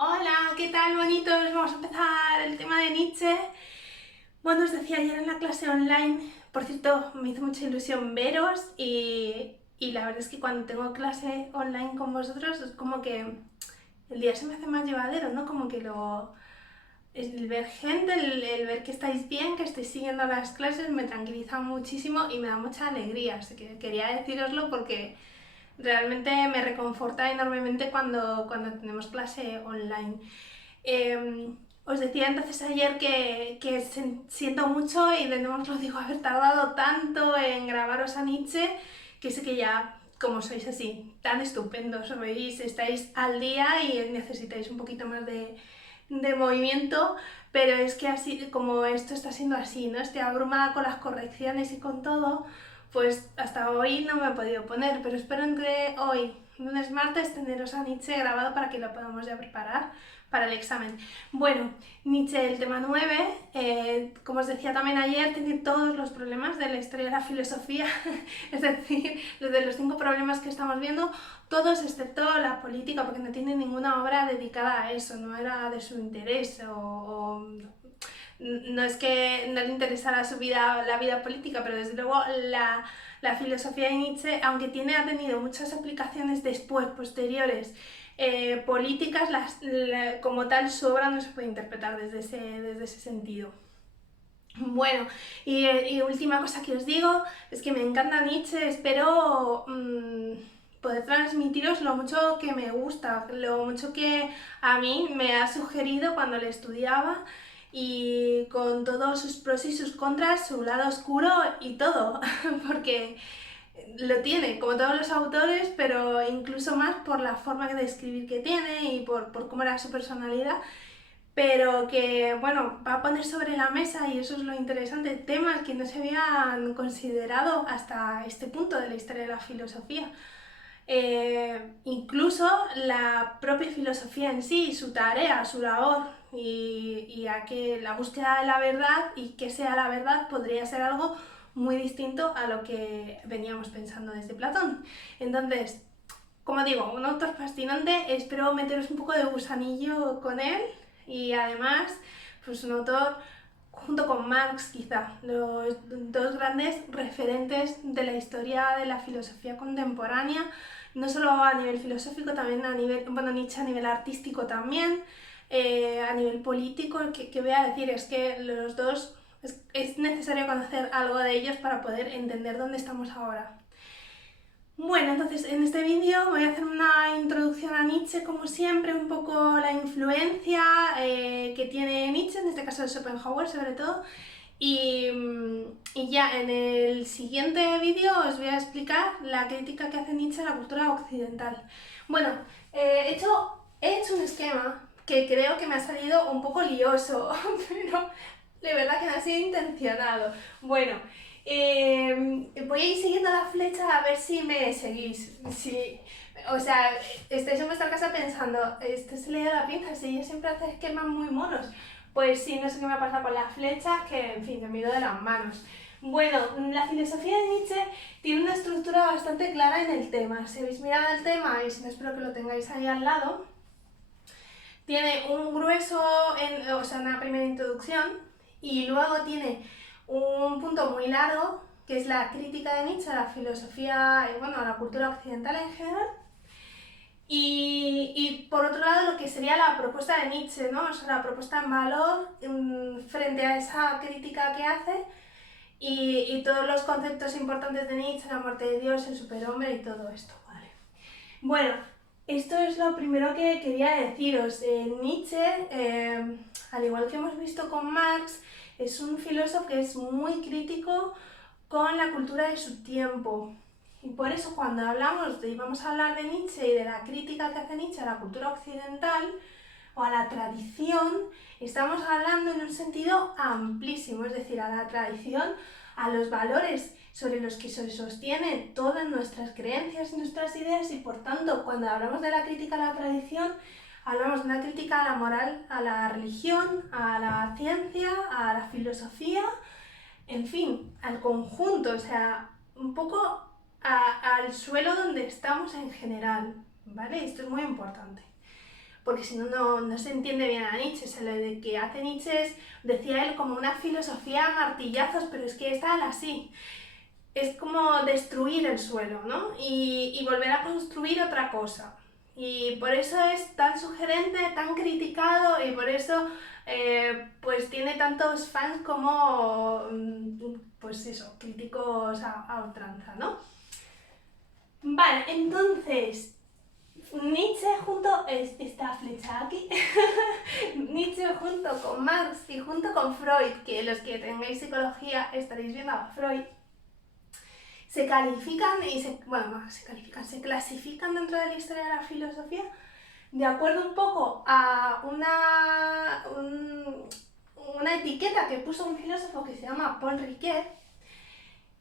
Hola, ¿qué tal, bonitos? Vamos a empezar el tema de Nietzsche. Bueno, os decía ayer en la clase online, por cierto, me hizo mucha ilusión veros y la verdad es que cuando tengo clase online con vosotros es como que el día se me hace más llevadero, ¿no? Como que el ver gente, el ver que estáis bien, que estáis siguiendo las clases, me tranquiliza muchísimo y me da mucha alegría. Así que quería deciroslo porque realmente me reconforta enormemente cuando tenemos clase online. Os decía entonces ayer que siento mucho y de nuevo os lo digo, haber tardado tanto en grabaros a Nietzsche, que sé que ya, como sois así, tan estupendos, veis, estáis al día y necesitáis un poquito más de movimiento, pero es que así, como esto está siendo así, ¿no? Estoy abrumada con las correcciones y con todo, pues hasta hoy no me he podido poner, pero espero entre hoy, lunes, martes, teneros a Nietzsche grabado para que lo podamos ya preparar para el examen. Bueno, Nietzsche, el tema 9, como os decía también ayer, tiene todos los problemas de la historia de la filosofía, es decir, desde los 5 problemas que estamos viendo, todos excepto la política, porque no tiene ninguna obra dedicada a eso, no era de su interés o no es que no le interesara su vida, la vida política, pero desde luego la filosofía de Nietzsche, aunque ha tenido muchas aplicaciones después, posteriores, políticas, como tal su obra no se puede interpretar desde ese sentido. Bueno, y última cosa que os digo es que me encanta Nietzsche, espero poder transmitiros lo mucho que me gusta, lo mucho que a mí me ha sugerido cuando le estudiaba y con todos sus pros y sus contras, su lado oscuro y todo, porque lo tiene, como todos los autores, pero incluso más por la forma de escribir que tiene y por cómo era su personalidad, pero que, bueno, va a poner sobre la mesa, y eso es lo interesante, temas que no se habían considerado hasta este punto de la historia de la filosofía. Incluso la propia filosofía en sí, su tarea, su labor, y a que la búsqueda de la verdad y que sea la verdad podría ser algo muy distinto a lo que veníamos pensando desde Platón. Entonces, como digo, un autor fascinante, espero meteros un poco de gusanillo con él y además, pues un autor junto con Marx quizá, los dos grandes referentes de la historia de la filosofía contemporánea, no solo a nivel filosófico, también a nivel, bueno, Nietzsche a nivel artístico también, a nivel político, que voy a decir, es que los dos, es necesario conocer algo de ellos para poder entender dónde estamos ahora. Bueno, entonces en este vídeo voy a hacer una introducción a Nietzsche, como siempre, un poco la influencia que tiene Nietzsche, en este caso de Schopenhauer sobre todo, y ya en el siguiente vídeo os voy a explicar la crítica que hace Nietzsche a la cultura occidental. Bueno, he hecho un esquema que creo que me ha salido un poco lioso, pero de verdad que no ha sido intencionado. Bueno, voy a ir siguiendo la flecha a ver si me seguís. Si, o sea, estáis en vuestra casa pensando, este se le da la pinza, si ella siempre hace esquemas muy monos. Pues sí, no sé qué me ha pasado con las flechas, que en fin, me he ido de las manos. Bueno, la filosofía de Nietzsche tiene una estructura bastante clara en el tema. Si habéis mirado el tema, y si no, espero que lo tengáis ahí al lado, tiene un grueso, o sea, una primera introducción, y luego tiene un punto muy largo, que es la crítica de Nietzsche a la filosofía, y bueno, a la cultura occidental en general. Y por otro lado, lo que sería la propuesta de Nietzsche, ¿no? O sea, la propuesta en valor frente a esa crítica que hace y todos los conceptos importantes de Nietzsche, la muerte de Dios, el superhombre y todo esto, ¿vale? Bueno, esto es lo primero que quería deciros. Nietzsche, al igual que hemos visto con Marx, es un filósofo que es muy crítico con la cultura de su tiempo. Y por eso cuando vamos a hablar de Nietzsche y de la crítica que hace Nietzsche a la cultura occidental o a la tradición, estamos hablando en un sentido amplísimo, es decir, a la tradición, a los valores sobre los que se sostienen todas nuestras creencias y nuestras ideas, y por tanto, cuando hablamos de la crítica a la tradición, hablamos de una crítica a la moral, a la religión, a la ciencia, a la filosofía, en fin, al conjunto, o sea, un poco al suelo donde estamos en general, ¿vale? Esto es muy importante. porque si no, no se entiende bien a Nietzsche. O sea, lo de que hace Nietzsche es, decía él, como una filosofía a martillazos, pero es que es tal así. Es como destruir el suelo, ¿no? Y volver a construir otra cosa. Y por eso es tan sugerente, tan criticado, y por eso pues tiene tantos fans como, pues eso, críticos a ultranza, ¿no? Vale, entonces, Nietzsche junto, esta flecha aquí, Nietzsche junto con Marx y junto con Freud, que los que tengáis psicología estaréis viendo a Freud, se califican y se clasifican dentro de la historia de la filosofía de acuerdo un poco a una etiqueta que puso un filósofo que se llama Paul Ricoeur,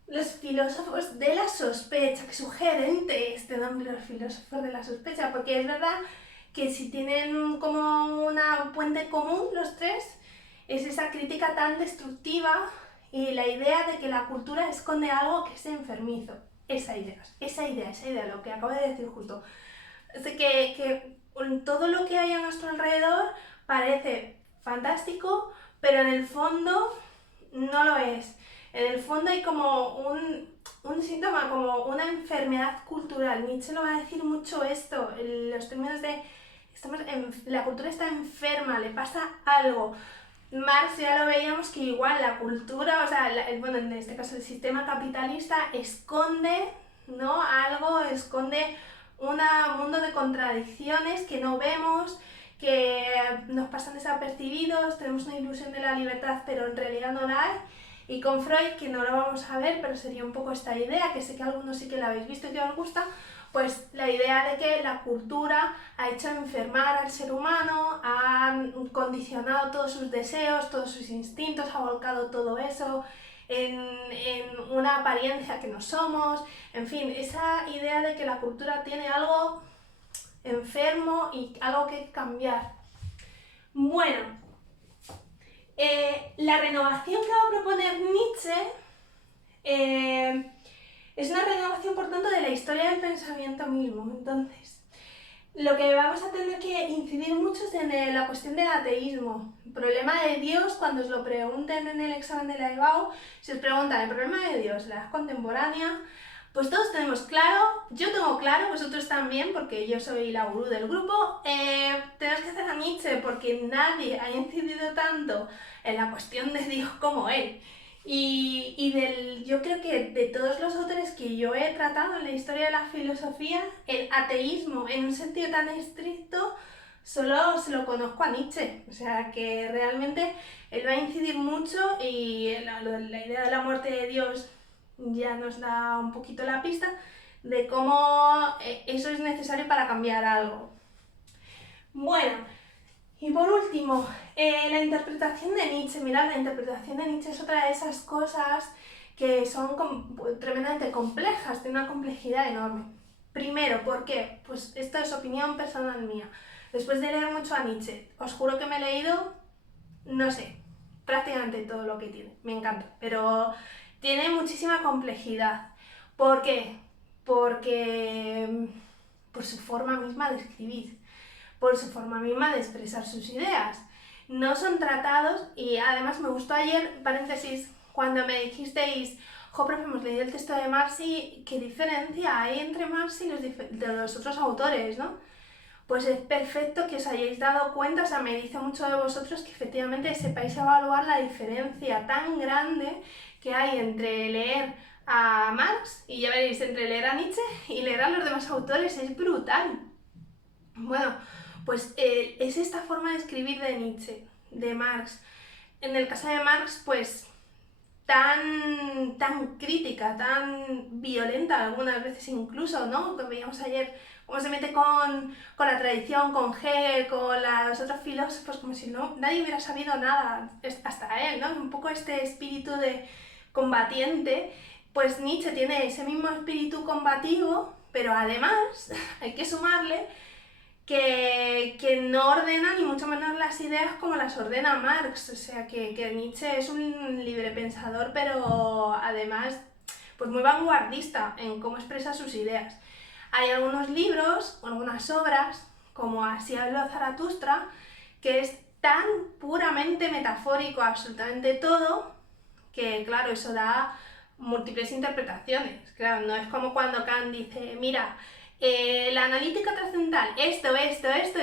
los filósofos de la sospecha. Qué sugerente este nombre, los filósofos de la sospecha, porque es verdad que si tienen como una puente común los tres, es esa crítica tan destructiva y la idea de que la cultura esconde algo que es enfermizo. Esa idea, lo que acabo de decir justo. Es de que todo lo que hay a nuestro alrededor parece fantástico, pero en el fondo no lo es. En el fondo hay como un síntoma, como una enfermedad cultural. Nietzsche lo va a decir mucho esto, los términos de la cultura está enferma, le pasa algo. Marx ya lo veíamos que igual la cultura, o sea, bueno, en este caso el sistema capitalista esconde, ¿no? Algo, esconde un mundo de contradicciones que no vemos, que nos pasan desapercibidos, tenemos una ilusión de la libertad, pero en realidad no la hay. Y con Freud, que no lo vamos a ver, pero sería un poco esta idea, que sé que algunos sí que la habéis visto y que os gusta, pues la idea de que la cultura ha hecho enfermar al ser humano, ha condicionado todos sus deseos, todos sus instintos, ha volcado todo eso en una apariencia que no somos, en fin, esa idea de que la cultura tiene algo enfermo y algo que cambiar. Bueno, la renovación que va a proponer Nietzsche es una renovación, por tanto, de la historia del pensamiento mismo. Entonces, lo que vamos a tener que incidir mucho es en la cuestión del ateísmo. El problema de Dios, cuando os lo pregunten en el examen de la EBAU, si os preguntan el problema de Dios, la edad contemporánea, pues todos tenemos claro, yo tengo claro, vosotros también, porque yo soy la gurú del grupo, tenemos que hacer a Nietzsche porque nadie ha incidido tanto en la cuestión de Dios como él. Yo creo que de todos los autores que yo he tratado en la historia de la filosofía, el ateísmo en un sentido tan estricto solo se lo conozco a Nietzsche. O sea que realmente él va a incidir mucho y la idea de la muerte de Dios ya nos da un poquito la pista de cómo eso es necesario para cambiar algo. Bueno, y por último, la interpretación de Nietzsche. Mirad, la interpretación de Nietzsche es otra de esas cosas que son tremendamente complejas, tiene una complejidad enorme. Primero, ¿por qué? Pues esto es opinión personal mía. Después de leer mucho a Nietzsche, os juro que me he leído, no sé, prácticamente todo lo que tiene. Me encanta, pero tiene muchísima complejidad. ¿Por qué? Porque por su forma misma de escribir, por su forma misma de expresar sus ideas. No son tratados y además me gustó ayer, paréntesis, cuando me dijisteis, profe, hemos leído el texto de Marx y qué diferencia hay entre Marx y los otros autores, ¿no? Pues es perfecto que os hayáis dado cuenta, o sea, me dice mucho de vosotros que efectivamente sepáis evaluar la diferencia tan grande que hay entre leer a Marx y ya veréis, entre leer a Nietzsche y leer a los demás autores, es brutal. Bueno, pues es esta forma de escribir de Nietzsche, de Marx. En el caso de Marx, pues tan crítica, tan violenta algunas veces incluso, ¿no? Que veíamos ayer cómo se mete con la tradición, con Hegel, con los otros filósofos, como si nadie hubiera sabido nada, hasta él, ¿no? Un poco este espíritu de combatiente, pues Nietzsche tiene ese mismo espíritu combativo, pero además hay que sumarle que no ordena ni mucho menos las ideas como las ordena Marx, o sea que Nietzsche es un librepensador, pero además pues muy vanguardista en cómo expresa sus ideas. Hay algunos libros, algunas obras, como Así habló Zaratustra, que es tan puramente metafórico absolutamente todo, que claro, eso da múltiples interpretaciones. Claro, no es como cuando Kant dice, mira, la analítica trascendental, esto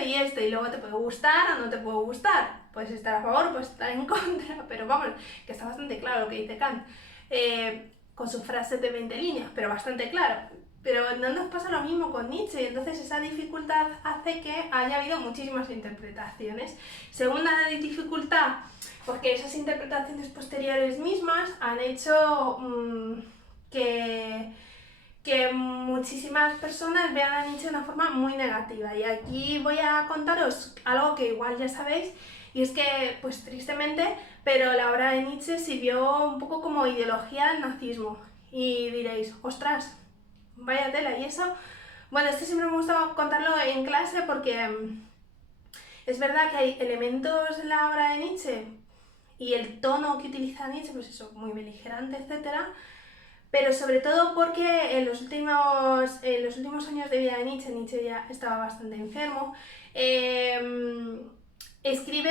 y esto, y luego te puede gustar o no te puede gustar. Puedes estar a favor, puedes estar en contra, pero vamos, que está bastante claro lo que dice Kant, con sus frases de 20 líneas, pero bastante claro. Pero no nos pasa lo mismo con Nietzsche, y entonces esa dificultad hace que haya habido muchísimas interpretaciones. Segunda dificultad, porque esas interpretaciones posteriores mismas han hecho que muchísimas personas vean a Nietzsche de una forma muy negativa. Y aquí voy a contaros algo que igual ya sabéis, y es que, pues tristemente, pero la obra de Nietzsche sirvió un poco como ideología del nazismo. Y diréis, ostras, vaya tela, y eso, bueno, esto siempre me gusta contarlo en clase porque es verdad que hay elementos en la obra de Nietzsche y el tono que utiliza Nietzsche, pues eso, muy beligerante, etcétera, pero sobre todo porque en los últimos años de vida de Nietzsche ya estaba bastante enfermo, escribe,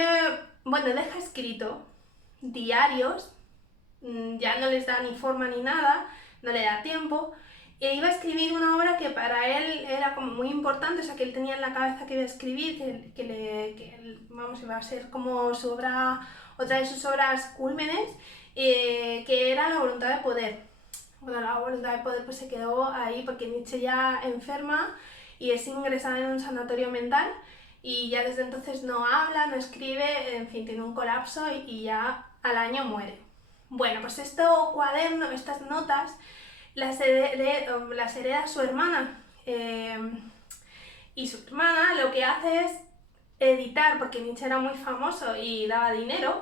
bueno, deja escrito diarios, ya no les da ni forma ni nada, no le da tiempo, e iba a escribir una obra que para él era como muy importante, o sea, que él tenía en la cabeza que iba a escribir, vamos, iba a ser como su obra, otra de sus obras cúlmenes, que era La voluntad de poder. Bueno, La voluntad de poder pues se quedó ahí porque Nietzsche ya enferma y es ingresada en un sanatorio mental, y ya desde entonces no habla, no escribe, en fin, tiene un colapso y ya al año muere. Bueno, pues estas notas, las hereda su hermana. Y su hermana lo que hace es editar, porque Nietzsche era muy famoso y daba dinero,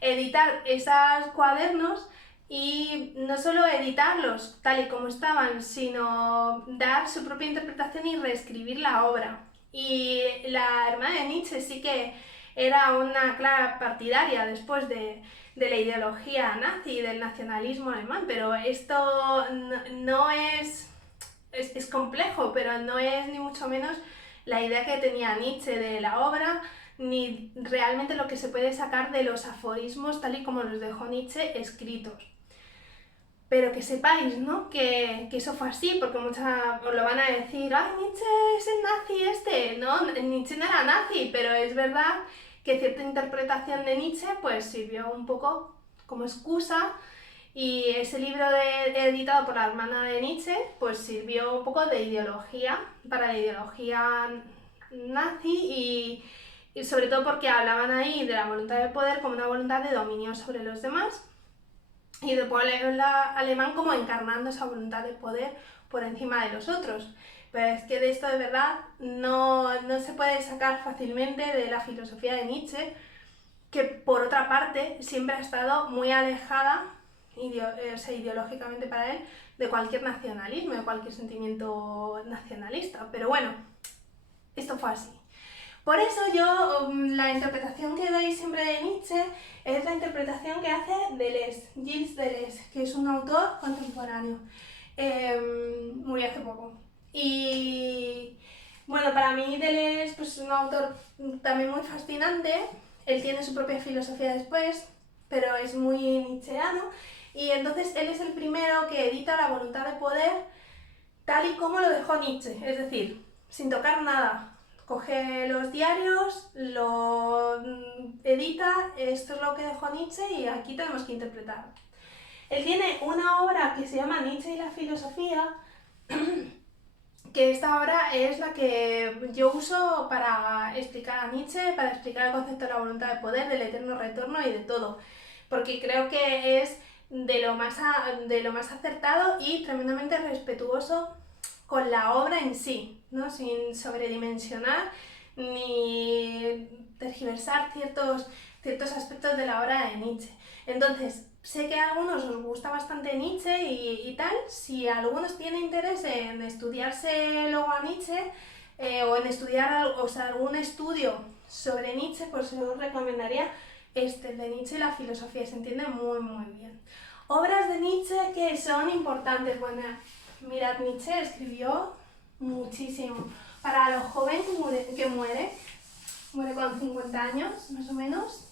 editar esos cuadernos, y no solo editarlos tal y como estaban, sino dar su propia interpretación y reescribir la obra. Y la hermana de Nietzsche sí que era una clara partidaria después de la ideología nazi y del nacionalismo alemán, pero esto no es complejo, pero no es ni mucho menos la idea que tenía Nietzsche de la obra, ni realmente lo que se puede sacar de los aforismos tal y como los dejó Nietzsche escritos. Pero que sepáis, ¿no?, que eso fue así, porque muchos os lo van a decir, ¡ay, Nietzsche es el nazi este! No, Nietzsche no era nazi, pero es verdad que cierta interpretación de Nietzsche pues sirvió un poco como excusa, y ese libro editado por la hermana de Nietzsche pues sirvió un poco de ideología para la ideología nazi, y sobre todo porque hablaban ahí de la voluntad de poder como una voluntad de dominio sobre los demás, y del pueblo alemán como encarnando esa voluntad de poder por encima de los otros. Pero es que de esto de verdad no se puede sacar fácilmente de la filosofía de Nietzsche, que por otra parte siempre ha estado muy alejada ideológicamente para él de cualquier nacionalismo, de cualquier sentimiento nacionalista. Pero bueno, esto fue así. Por eso yo, la interpretación que doy siempre de Nietzsche es la interpretación que hace Deleuze, Gilles Deleuze, que es un autor contemporáneo. Murió hace poco. Y bueno, para mí Deleuze pues, es un autor también muy fascinante. Él tiene su propia filosofía después, pero es muy nietzscheano. Y entonces él es el primero que edita La voluntad de poder tal y como lo dejó Nietzsche, es decir, sin tocar nada. Coge los diarios, lo edita, esto es lo que dejó Nietzsche y aquí tenemos que interpretar. Él tiene una obra que se llama Nietzsche y la filosofía, que esta obra es la que yo uso para explicar a Nietzsche, para explicar el concepto de la voluntad de poder, del eterno retorno y de todo, porque creo que es de lo más acertado y tremendamente respetuoso con la obra en sí, ¿no?, sin sobredimensionar ni tergiversar ciertos aspectos de la obra de Nietzsche. Entonces, sé que a algunos os gusta bastante Nietzsche y tal. Si algunos tienen interés en estudiarse luego a Nietzsche, o en estudiar algún estudio sobre Nietzsche, pues os recomendaría el de Nietzsche y la filosofía, se entiende muy muy bien. Obras de Nietzsche que son importantes, bueno, mirad, Nietzsche escribió muchísimo. para lo joven que muere con 50 años más o menos.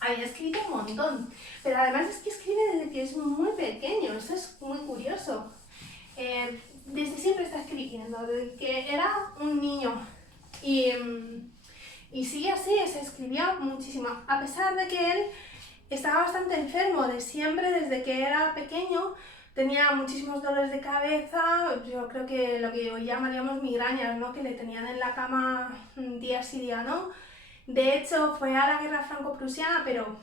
Había escrito un montón, pero además es que escribe desde que es muy pequeño, eso es muy curioso. Desde siempre está escribiendo, desde que era un niño. Y sigue así, se escribía muchísimo, a pesar de que él estaba bastante enfermo de siempre, desde que era pequeño, tenía muchísimos dolores de cabeza, yo creo que lo que hoy llamaríamos migrañas, ¿no? Que le tenían en la cama día sí día no. De hecho, fue a la guerra franco-prusiana, pero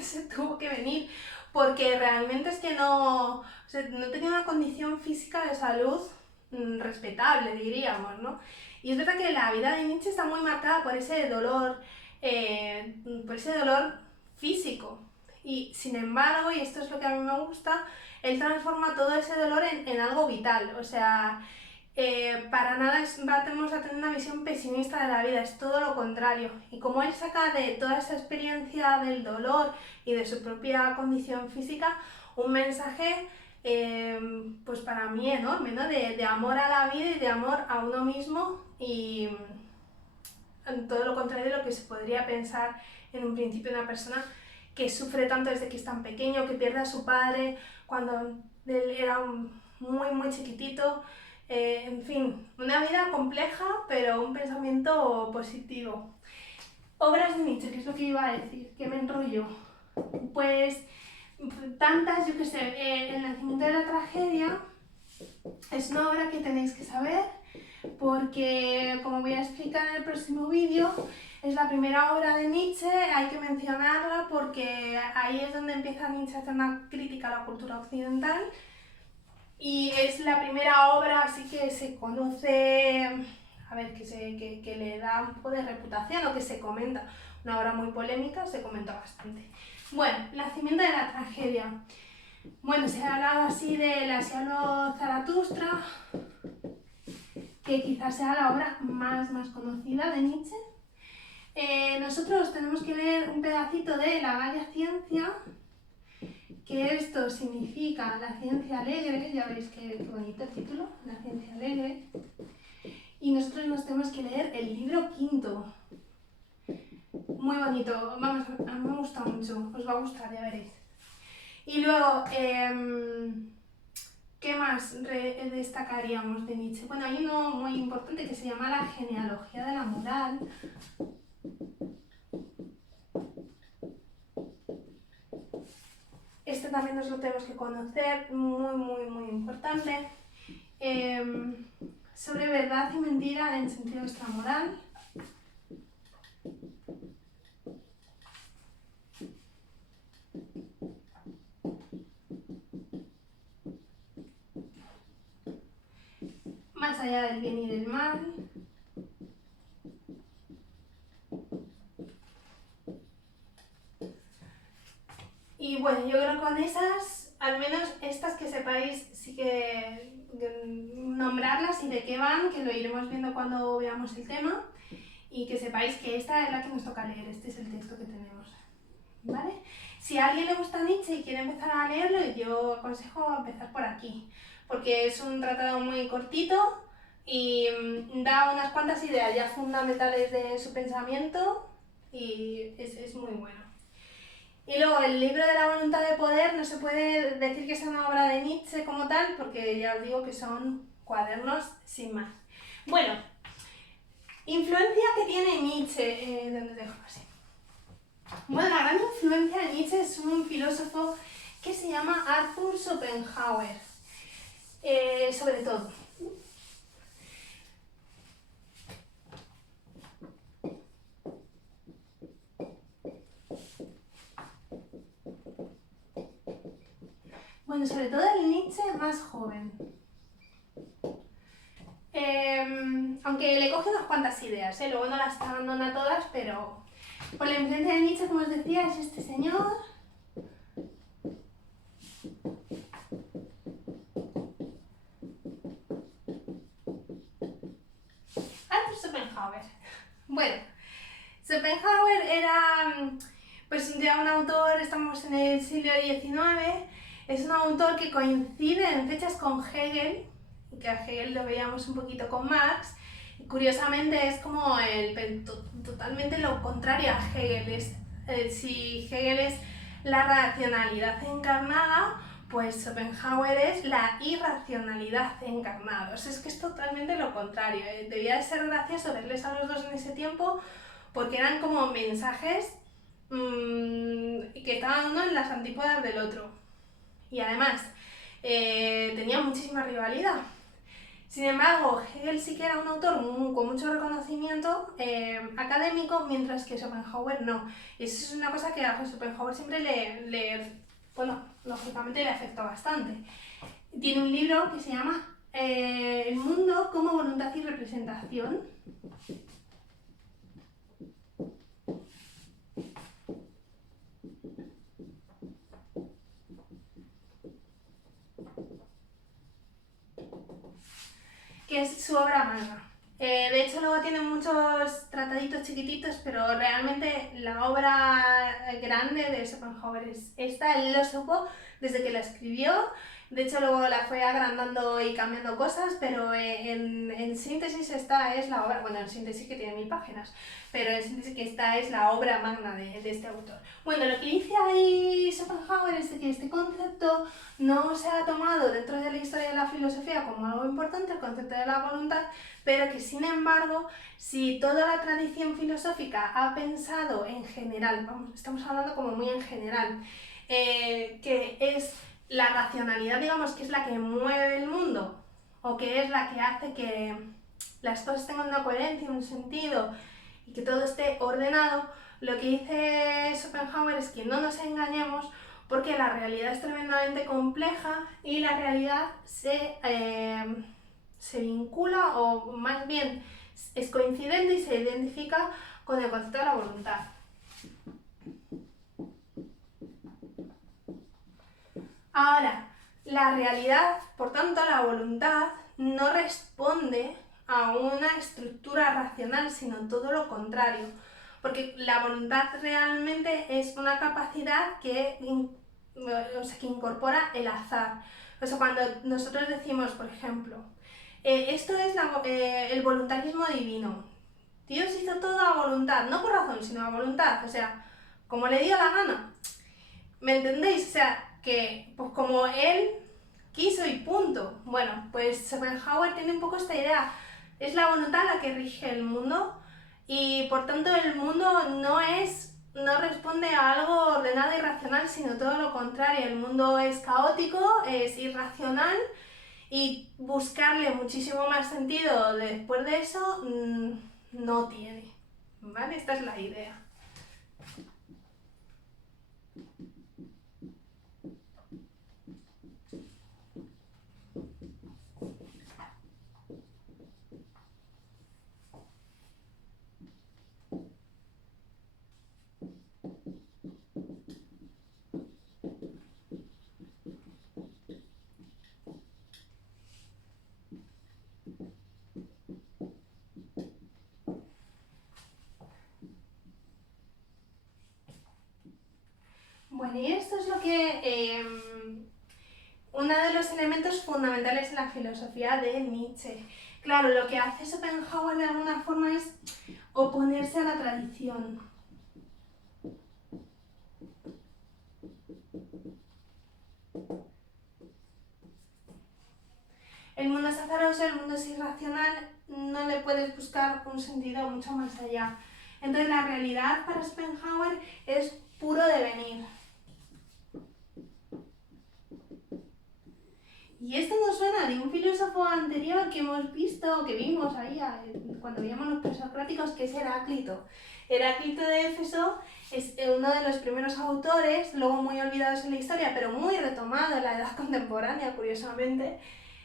se tuvo que venir, porque realmente es que no, o sea, no tenía una condición física de salud respetable, diríamos, ¿no? Y es verdad que la vida de Nietzsche está muy marcada por ese dolor físico. Y sin embargo, y esto es lo que a mí me gusta, él transforma todo ese dolor en algo vital. O sea, para nada vamos a tener una visión pesimista de la vida, es todo lo contrario. Y como él saca de toda esa experiencia del dolor y de su propia condición física un mensaje, pues para mí enorme, ¿no? De amor a la vida y de amor a uno mismo, y todo lo contrario de lo que se podría pensar en un principio de una persona que sufre tanto desde que es tan pequeño, que pierde a su padre cuando él era muy chiquitito. En fin, una vida compleja, pero un pensamiento positivo. Obras de Nietzsche, ¿qué es lo que iba a decir? Que me enrollo. Pues tantas, yo qué sé, El nacimiento de la tragedia es una obra que tenéis que saber, porque, como voy a explicar en el próximo vídeo, es la primera obra de Nietzsche, hay que mencionarla porque ahí es donde empieza Nietzsche a hacer una crítica a la cultura occidental, y es la primera obra así que se conoce, a ver, que le da un poco de reputación, o que se comenta, una obra muy polémica, se comenta bastante. Bueno, El nacimiento de la tragedia. Bueno, se ha hablado así de Así habló Zaratustra, que quizás sea la obra más conocida de Nietzsche. Nosotros tenemos que leer un pedacito de La Bella Ciencia, que esto significa la ciencia alegre, ya veis qué bonito el título, la ciencia alegre. Y nosotros nos tenemos que leer el libro quinto. Muy bonito, vamos, a mí me gusta mucho, os va a gustar, ya veréis. Y luego, ¿qué más destacaríamos de Nietzsche? Bueno, hay uno muy importante que se llama La genealogía de la moral. Este también nos lo tenemos que conocer, muy importante. Sobre verdad y mentira en sentido extramoral. Más allá del bien y del mal. Y bueno, yo creo que con esas, al menos estas que sepáis, sí que nombrarlas y de qué van, que lo iremos viendo cuando veamos el tema, y que sepáis que esta es la que nos toca leer, este es el texto que tenemos, ¿vale? Si a alguien le gusta Nietzsche y quiere empezar a leerlo, yo aconsejo empezar por aquí, porque es un tratado muy cortito y da unas cuantas ideas ya fundamentales de su pensamiento, y es muy bueno. Y luego el libro de la voluntad de poder no se puede decir que sea una obra de Nietzsche como tal, porque ya os digo que son cuadernos sin más. Bueno, influencia que tiene Nietzsche, ¿dónde dejo así? Bueno, la gran influencia de Nietzsche es un filósofo que se llama Arthur Schopenhauer, sobre todo. Bueno, sobre todo el Nietzsche más joven. Aunque le coge unas cuantas ideas, luego no las abandona todas, pero por la influencia de Nietzsche, como os decía, es este señor. Arthur Schopenhauer. Bueno, Schopenhauer era pues ya un autor, estamos en el siglo XIX, es un autor que coincide en fechas con Hegel, que a Hegel lo veíamos un poquito con Marx. Curiosamente es como totalmente lo contrario a Hegel. Si Hegel es la racionalidad encarnada, pues Schopenhauer es la irracionalidad encarnada. O sea, es que es totalmente lo contrario. Debía de ser gracioso verles a los dos en ese tiempo, porque eran como mensajes que estaban uno en las antípodas del otro. Y además, tenía muchísima rivalidad. Sin embargo, Hegel sí que era un autor con mucho reconocimiento académico, mientras que Schopenhauer no. Y eso es una cosa que a Schopenhauer siempre bueno, lógicamente le afectó bastante. Tiene un libro que se llama El mundo como voluntad y representación. Que es su obra magna. De hecho, luego tiene muchos trataditos chiquititos, pero realmente la obra grande de Schopenhauer es esta. Él lo supo desde que la escribió. De hecho, luego la fue agrandando y cambiando cosas, pero en síntesis esta es la obra, bueno, en síntesis que tiene 1000 páginas, pero en síntesis que esta es la obra magna de este autor. Bueno, lo que dice ahí Schopenhauer es que este concepto no se ha tomado dentro de la historia de la filosofía como algo importante, el concepto de la voluntad, pero que sin embargo, si toda la tradición filosófica ha pensado en general, vamos, estamos hablando como muy en general, que es la racionalidad, digamos, que es la que mueve el mundo, o que es la que hace que las cosas tengan una coherencia, un sentido, y que todo esté ordenado, lo que dice Schopenhauer es que no nos engañemos, porque la realidad es tremendamente compleja y la realidad se vincula, o más bien es coincidente y se identifica con el concepto de la voluntad. Ahora, la realidad, por tanto, la voluntad, no responde a una estructura racional, sino todo lo contrario. Porque la voluntad realmente es una capacidad que incorpora el azar. O sea, cuando nosotros decimos, por ejemplo, esto es el voluntarismo divino. Dios hizo todo a voluntad, no por razón, sino a voluntad. O sea, como le dio la gana. ¿Me entendéis? O sea, que pues como él quiso y punto. Bueno, pues Schopenhauer tiene un poco esta idea. Es la voluntad la que rige el mundo y por tanto el mundo no responde a algo ordenado y racional, sino todo lo contrario. El mundo es caótico, es irracional y buscarle muchísimo más sentido después de eso no tiene. ¿Vale? Esta es la idea. Bueno, y esto es lo que uno de los elementos fundamentales en la filosofía de Nietzsche. Claro, lo que hace Schopenhauer de alguna forma es oponerse a la tradición. El mundo es azaroso, el mundo es irracional, no le puedes buscar un sentido mucho más allá. Entonces la realidad para Schopenhauer es puro devenir. Y esto nos suena de un filósofo anterior que hemos visto, que vimos ahí cuando veíamos los presocráticos, que es Heráclito. Heráclito de Éfeso es uno de los primeros autores, luego muy olvidados en la historia, pero muy retomado en la edad contemporánea, curiosamente,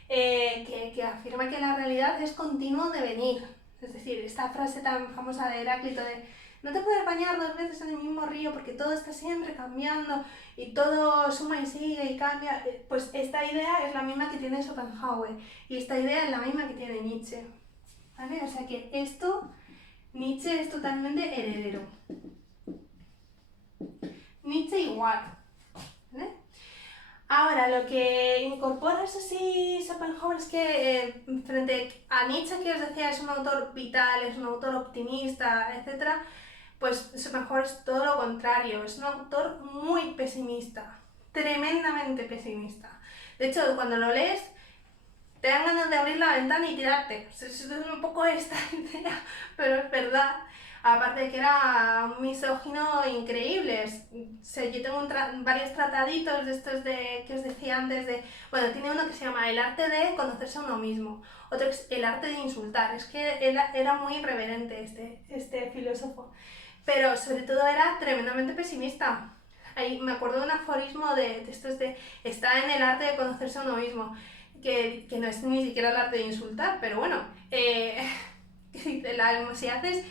que afirma que la realidad es continuo devenir. Es decir, esta frase tan famosa de Heráclito de no te puedes bañar 2 veces en el mismo río porque todo está siempre cambiando y todo suma y sigue y cambia. Pues esta idea es la misma que tiene Schopenhauer y esta idea es la misma que tiene Nietzsche. ¿Vale? O sea que Nietzsche es totalmente heredero. Nietzsche igual. ¿Vale? Ahora, lo que incorpora, eso sí, Schopenhauer es que frente a Nietzsche, que os decía, es un autor vital, es un autor optimista, etcétera, pues Schopenhauer es todo lo contrario, es un autor muy pesimista, tremendamente pesimista. De hecho, cuando lo lees, te dan ganas de abrir la ventana y tirarte. Es un poco esta idea, pero es verdad. Aparte de que era un misógino increíble. O sea, yo tengo varios trataditos de estos que os decía antes de... Bueno, tiene uno que se llama El arte de conocerse a uno mismo. Otro es El arte de insultar. Es que era muy irreverente este filósofo. Pero sobre todo era tremendamente pesimista. Ahí me acuerdo de un aforismo de estos de... Está en el arte de conocerse a uno mismo. Que no es ni siquiera el arte de insultar, pero bueno, si haces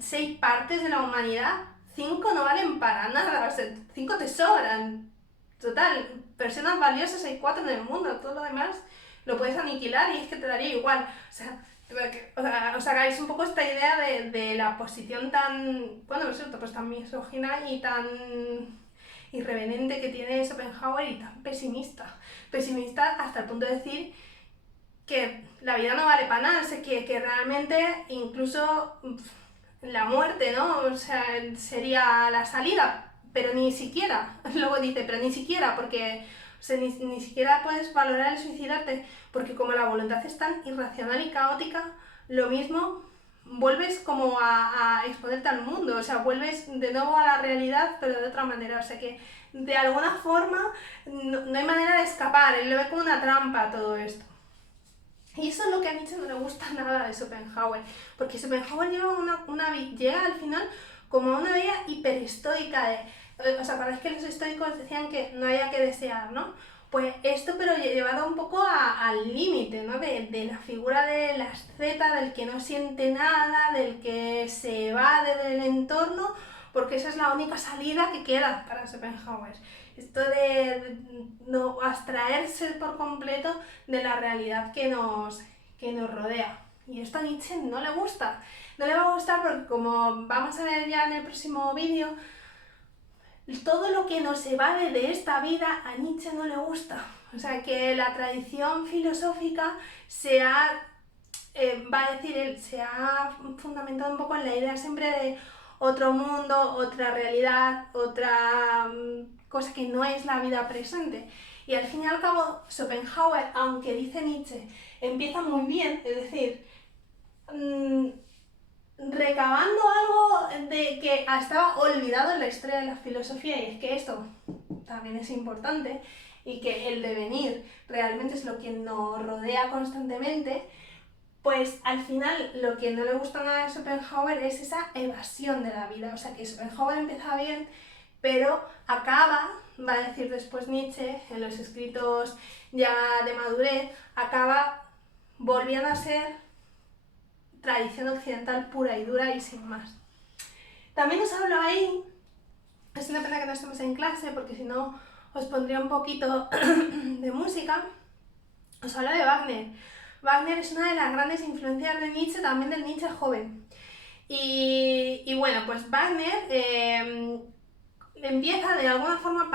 6 partes de la humanidad, 5 no valen para nada, o sea, 5 te sobran. Total, personas valiosas hay 4 en el mundo, todo lo demás lo puedes aniquilar y es que te daría igual. Os hagáis un poco esta idea de la posición tan, bueno, pues tan misógina y tan irreverente que tiene Schopenhauer y tan pesimista. Pesimista hasta el punto de decir que la vida no vale para nada, o sea, que realmente incluso la muerte, ¿no? O sea, sería la salida, pero ni siquiera, luego dice, pero ni siquiera, porque o sea, ni siquiera puedes valorar el suicidarte, porque como la voluntad es tan irracional y caótica, lo mismo vuelves como a exponerte al mundo, o sea, vuelves de nuevo a la realidad, pero de otra manera, o sea que de alguna forma no hay manera de escapar, él lo ve como una trampa todo esto. Y eso es lo que a Nietzsche no le gusta nada de Schopenhauer, porque Schopenhauer llega al final como a una vida hiperestoica de... ¿Os acordáis que los estoicos decían que no había que desear, ¿no? Pues esto, pero llevado un poco al límite, ¿no? De la figura del asceta, del que no siente nada, del que se evade del entorno, porque esa es la única salida que queda para Schopenhauer. Esto de no abstraerse por completo de la realidad que nos rodea. Y esto a Nietzsche no le gusta. No le va a gustar porque, como vamos a ver ya en el próximo vídeo, todo lo que nos evade de esta vida a Nietzsche no le gusta. O sea, que la tradición filosófica va a decir él, se ha fundamentado un poco en la idea siempre de otro mundo, otra realidad, otra cosa que no es la vida presente. Y al fin y al cabo, Schopenhauer, aunque dice Nietzsche, empieza muy bien, es decir, recabando algo de que estaba olvidado en la historia de la filosofía, y es que esto también es importante, y que el devenir realmente es lo que nos rodea constantemente, pues al final lo que no le gusta nada de Schopenhauer es esa evasión de la vida. O sea, que Schopenhauer empieza bien, pero acaba, va a decir después Nietzsche, en los escritos ya de madurez, acaba volviendo a ser tradición occidental pura y dura y sin más. También os hablo ahí, es una pena que no estemos en clase porque si no os pondría un poquito de música, os hablo de Wagner. Wagner es una de las grandes influencias de Nietzsche, también del Nietzsche joven. Y bueno, pues Wagner empieza de alguna forma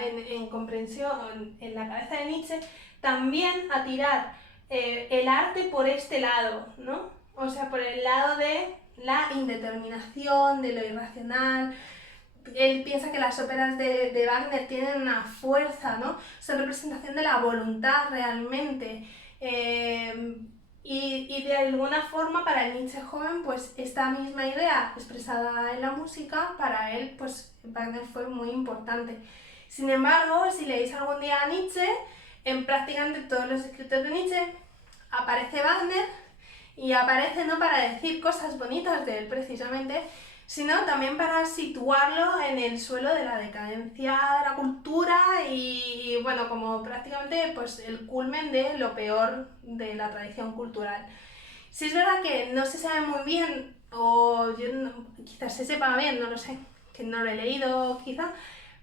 en comprensión, en la cabeza de Nietzsche, también a tirar el arte por este lado, ¿no? O sea, por el lado de la indeterminación, de lo irracional. Él piensa que las óperas de Wagner tienen una fuerza, ¿no? Son representación de la voluntad realmente. Y de alguna forma para el Nietzsche joven, pues esta misma idea expresada en la música, para él, pues Wagner fue muy importante. Sin embargo, si leéis algún día a Nietzsche, en prácticamente todos los escritos de Nietzsche aparece Wagner y aparece no para decir cosas bonitas de él precisamente, sino también para situarlo en el suelo de la decadencia de la cultura y bueno, como prácticamente pues el culmen de lo peor de la tradición cultural. Si es verdad que no se sabe muy bien, o yo quizás se sepa bien, no lo sé, que no lo he leído quizá,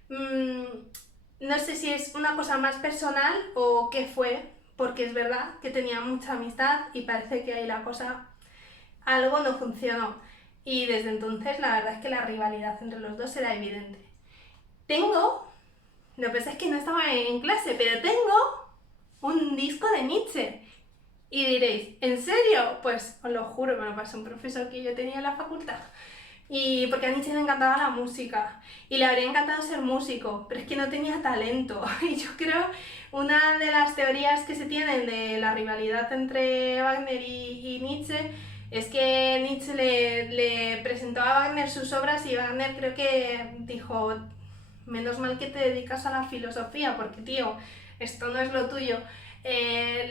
no sé si es una cosa más personal o qué fue, porque es verdad que tenía mucha amistad y parece que ahí la cosa, algo no funcionó. Y desde entonces la verdad es que la rivalidad entre los dos era evidente. Tengo Lo que pasa es que no estaba en clase, pero tengo un disco de Nietzsche. Y diréis, ¿en serio? Pues os lo juro, me lo pasó un profesor que yo tenía en la facultad. Y porque a Nietzsche le encantaba la música y le habría encantado ser músico, pero es que no tenía talento. Y yo creo una de las teorías que se tienen de la rivalidad entre Wagner y Nietzsche es que Nietzsche le presentó a Wagner sus obras y Wagner creo que dijo, menos mal que te dedicas a la filosofía porque tío, esto no es lo tuyo.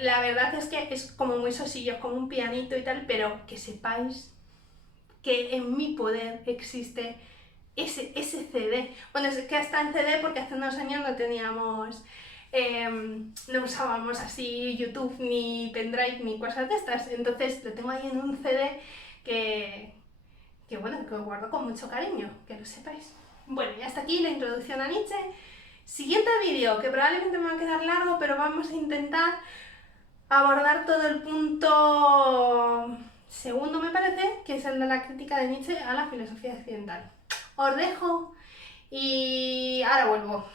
La verdad es que es como muy sosillo, como un pianito y tal, pero que sepáis que en mi poder existe ese CD. Bueno, es que está en CD porque hace unos años no teníamos, no usábamos así YouTube ni pendrive ni cosas de estas. Entonces lo tengo ahí en un CD que bueno, que os guardo con mucho cariño, que lo sepáis. Bueno, y hasta aquí la introducción a Nietzsche. Siguiente vídeo, que probablemente me va a quedar largo, pero vamos a intentar abordar todo el punto segundo, me parece, que es el de la crítica de Nietzsche a la filosofía occidental. Os dejo y ahora vuelvo.